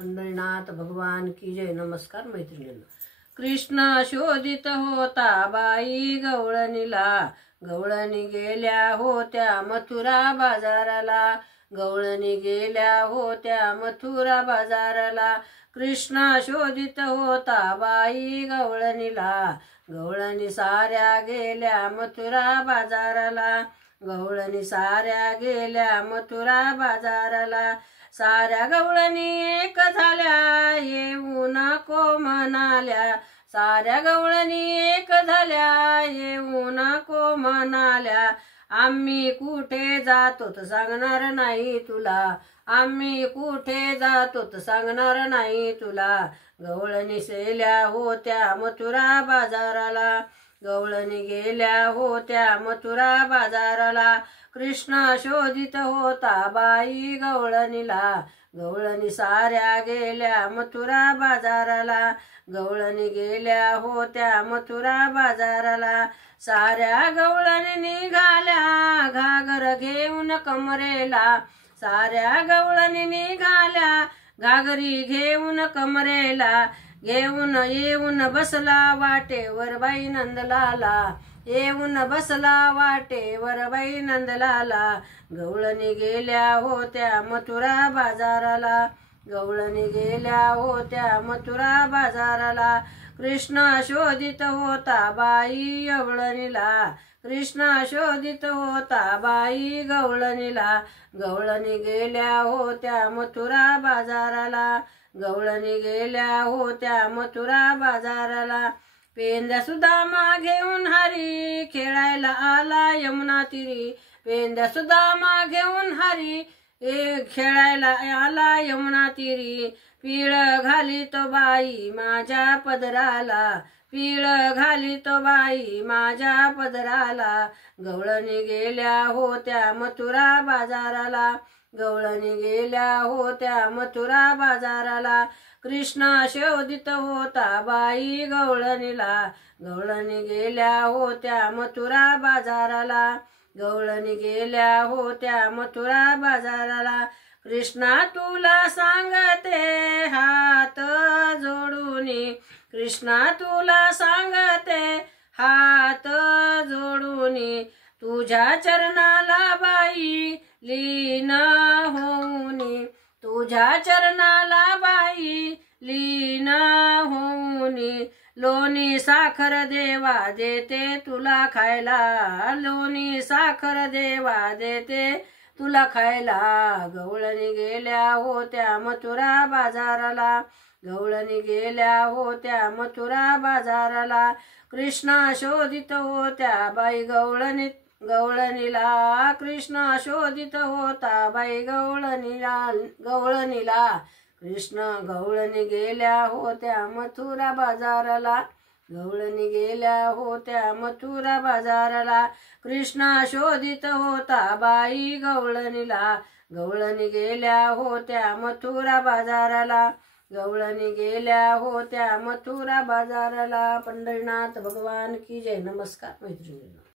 पंढरीनाथ भगवान की जय। नमस्कार मैत्रिणींनो। कृष्ण शोधित होता बाई गवळणीला, गवळणी गेल्या होत्या मथुरा बाजाराला, गवळणी गेल्या होत्या मथुरा बाजाराला। कृष्ण शोधित होता बाई गवळणीला, गवळणी साऱ्या गेल्या मथुरा बाजाराला, गवळणी साऱ्या गेल्या मथुरा बाजाराला। साऱ्या गवळणी एक झाल्या येऊ नको म्हणाल्या, साऱ्या गवळणी एक झाल्या येऊ नको म्हणाल्या। आम्ही कुठे जातोत सांगणार नाही तुला, आम्ही कुठे जातोत सांगणार नाही तुला। गवळणी सेल्या होत्या मथुरा बाजाराला, गवळणी गेल्या होत्या मथुरा बाजाराला। कृष्ण शोधित होता बाई गवळणीला, गवळणी साऱ्या गेल्या मथुरा बाजाराला, गवळणी गेल्या होत्या मथुरा बाजाराला। साऱ्या गवळणी निघाल्या घागर घेऊन कमरेला, साऱ्या गवळणी निघाल्या घागरी घेऊन कमरेला। घेऊन येऊन बसला वाटेवर बाई नंदलाला, येऊन बसला वाटेवर बाई नंदलाला। गवळणी गेल्या होत्या मथुरा बाजाराला, गवळणी गेल्या होत्या मथुरा बाजाराला। कृष्ण शोधित होता बाई गवळणीला, कृष्ण शोधित होता बाई गवळणीला, गवळणी गेल्या होत्या मथुरा बाजाराला, गवळणी गेल्या होत्या मथुरा बाजाराला। पेंद्या सुदामा घेऊन हरी खेळायला आला यमुना तीरी, पेंद्या सुदामा घेऊन हरी खेळायला आला यमुना तीरी। पीळ घालीतो बाई माझ्या पदराला, पीळ घालीतो बाई माझ्या पदराला। गवळणी गेल्या होत्या मथुरा बाजाराला, गवळणी गेल्या होत्या मथुरा बाजाराला। कृष्ण शोधित होता बाई गवळणीला, गवळणी गेल्या होत्या मथुरा बाजाराला, गवळणी गेल्या होत्या मथुरा बाजाराला। कृष्णा तुला सांगते हात जोडूनी, कृष्णा तुला सांगते हात जोडूनी। तुझ्या चरणाला बाई लीन होऊनी, तुझ्या चरणाला बाई लीन होऊनी। लोणी साखर देवा देते तुला खायला, लोणी साखर देवा देते तुला खायला। गवळणी गेल्या होत्या मथुरा बाजाराला, गवळणी गेल्या होत्या मथुरा बाजाराला। कृष्ण शोधित होत्या बाई गवळणीला, कृष्ण शोधित होता बाई गवळणीला, गवळणीला। कृष्ण गवळणी गेल्या होत्या मथुरा बाजाराला, गवळणी गेल्या होत्या मथुरा बाजाराला। कृष्ण शोधित होता बाई गवळणीला, गवळणी गेल्या होत्या मथुरा बाजाराला, गवळणी गेल्या होत्या मथुरा बाजाराला। पंढरीनाथ भगवान की जय। नमस्कार मैत्रिणींनो।